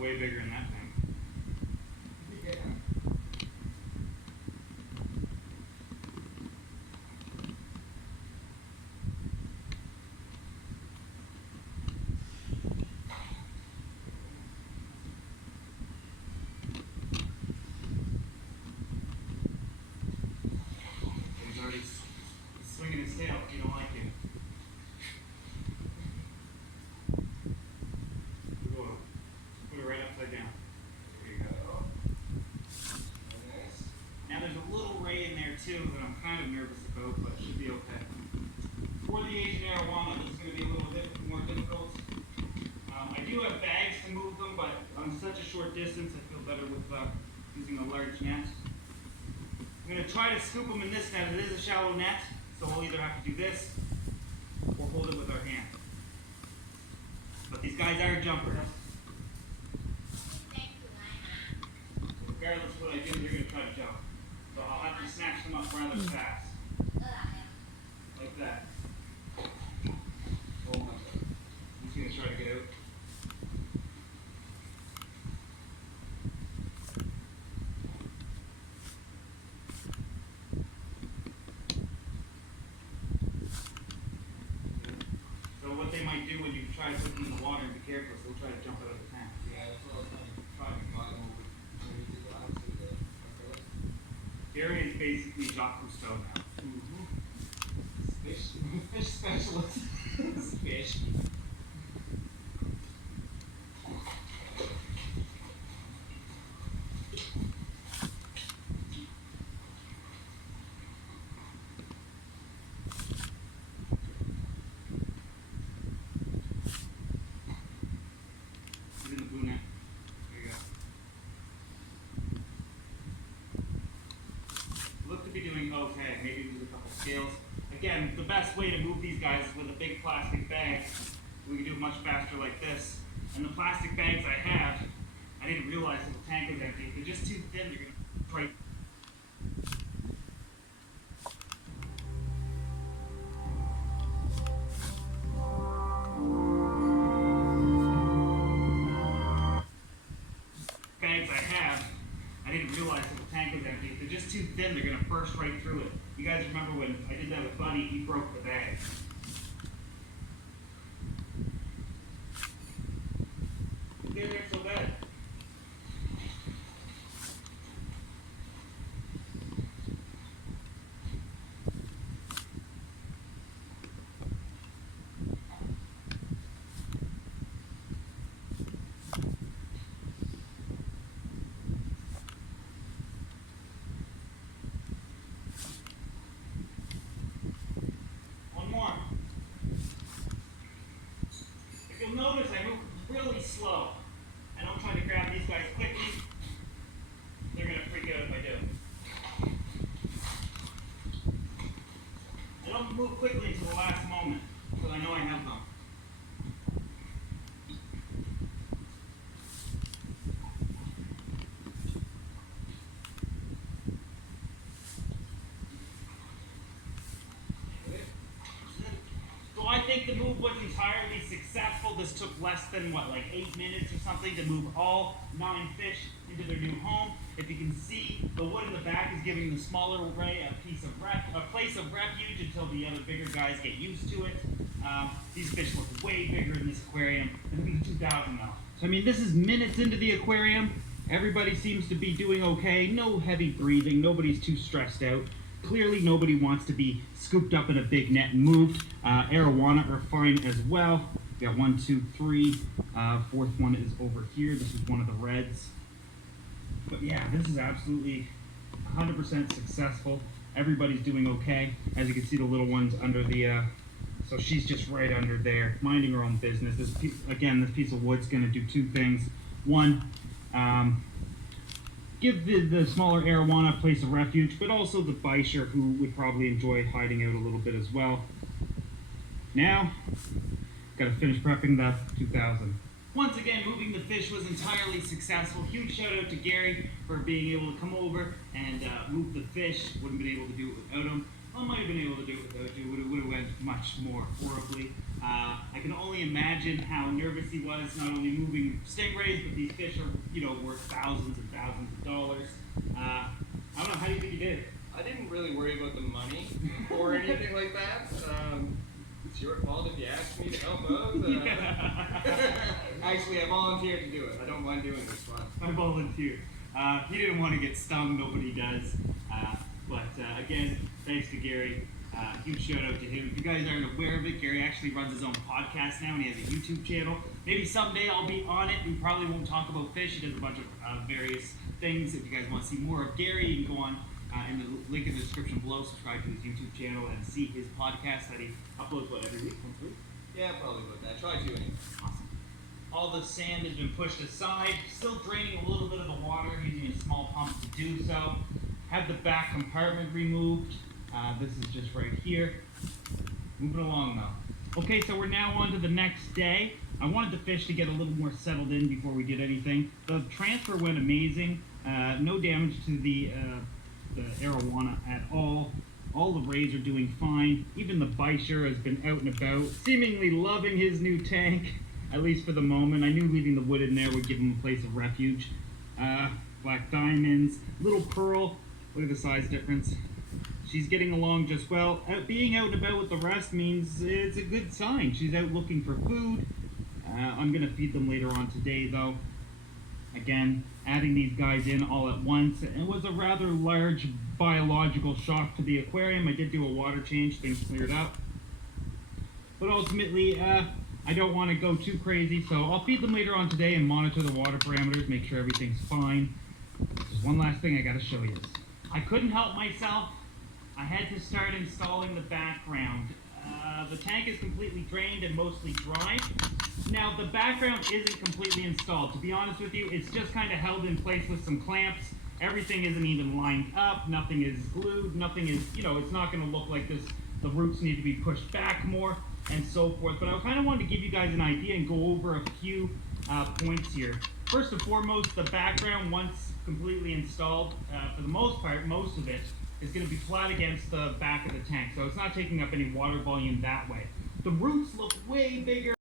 look way bigger than that thing. Yeah. He's already swinging his tail. He don't like it. Put it right upside down. There you go. Nice. Now there's a little ray in there too that I'm kind of nervous about, but it should be okay. For the Asian arowana, this is going to be a little bit more difficult. I do have bags to move them, but on such a short distance, I feel better with using a large net. I'm going to try to scoop them in this net. It is a shallow net, so we'll either have to do this or hold it with our hand. But these guys are jumpers. Regardless of what I do, they're going to try to jump. So I'll have to snatch them up rather fast. Like that. Oh my God. He's going to try to get out. So what they might do when you try to put them in the water and be careful, is they'll try to jump out of the tank. Yeah, that's what I was trying to find over when we did the last two days. Gary is basically Jacques Cousteau now. Fish specialist. Fish. He's in the blue net. There you go. Look to be doing okay. Maybe use a couple scales. Again, the best way to move these guys is with a big plastic bag. We can do it much faster like this. And the plastic bags I have, I didn't realize that the tank was empty. If they're just too thin, they're going to try. Bags I have, I didn't realize that the tank was empty. If they're just too thin, they're going to burst right through it. You guys remember when I did that with Buddy, he broke the bag. Okay, that's so bad. One more. If you'll notice, I move really slow. I don't try to grab these guys quickly. They're going to freak out if I do. I don't move quickly until the last moment, because I know I have them. So I think the move was entirely successful. This took less than, what, like 8 minutes or something to move all 9 fish into their new home. If you can see, the wood in the back is giving the smaller array a place of refuge until the other bigger guys get used to it. These fish look way bigger in this aquarium. Look at the 2000 now. So I mean, this is minutes into the aquarium. Everybody seems to be doing okay. No heavy breathing. Nobody's too stressed out. Clearly, nobody wants to be scooped up in a big net and moved. Arowana are fine as well. We got 1, 2, 3. Fourth one is over here. This is one of the reds. But yeah, this is absolutely 100% successful. Everybody's doing okay. As you can see, the little one's under the, so she's just right under there, minding her own business. This piece, again, this piece of wood's gonna do 2 things. One, give the smaller arowana a place of refuge, but also the bisher, who would probably enjoy hiding out a little bit as well. Now, gotta finish prepping the 2000. Once again, moving the fish was entirely successful. Huge shout out to Gary for being able to come over and move the fish. Wouldn't have been able to do it without him. I might have been able to do it without you. Would have went much more horribly. I can only imagine how nervous he was, not only moving stingrays, but these fish are, worth thousands and thousands of dollars. I don't know. How do you think you did? I didn't really worry about the money or anything like that. It's your fault if you asked me to help out. Actually, I volunteered to do it. I don't mind doing this one. I volunteered. He didn't want to get stung. Nobody does. But again, thanks to Gary. Huge shout out to him. If you guys aren't aware of it, Gary actually runs his own podcast now, and he has a YouTube channel. Maybe someday I'll be on it. We probably won't talk about fish. He does a bunch of various things. If you guys want to see more of Gary, you can go on in the link in the description below. Subscribe to his YouTube channel and see his podcast that he uploads every week, once a week. Yeah, probably about that. Try to anyway. Awesome. All the sand has been pushed aside. Still draining a little bit of the water, using a small pump to do so. Have the back compartment removed. This is just right here. Moving along though. Okay, so we're now on to the next day. I wanted the fish to get a little more settled in before we did anything. The transfer went amazing. No damage to the arowana at all. All the rays are doing fine. Even the Bisher has been out and about, seemingly loving his new tank, at least for the moment. I knew leaving the wood in there would give him a place of refuge. Black diamonds, little pearl. Look at the size difference. She's getting along just well. Being out and about with the rest means it's a good sign. She's out looking for food. I'm going to feed them later on today, though. Again, adding these guys in all at once. It was a rather large biological shock to the aquarium. I did do a water change. Things cleared up. But ultimately, I don't want to go too crazy, so I'll feed them later on today and monitor the water parameters, make sure everything's fine. There's one last thing I got to show you. I couldn't help myself. I had to start installing the background. The tank is completely drained and mostly dry. Now, the background isn't completely installed. To be honest with you, it's just kind of held in place with some clamps. Everything isn't even lined up. Nothing is glued. Nothing is, it's not going to look like this. The roots need to be pushed back more and so forth. But I kind of wanted to give you guys an idea and go over a few points here. First and foremost, the background, once completely installed, for the most part, most of it, is going to be flat against the back of the tank. So it's not taking up any water volume that way. The roots look way bigger.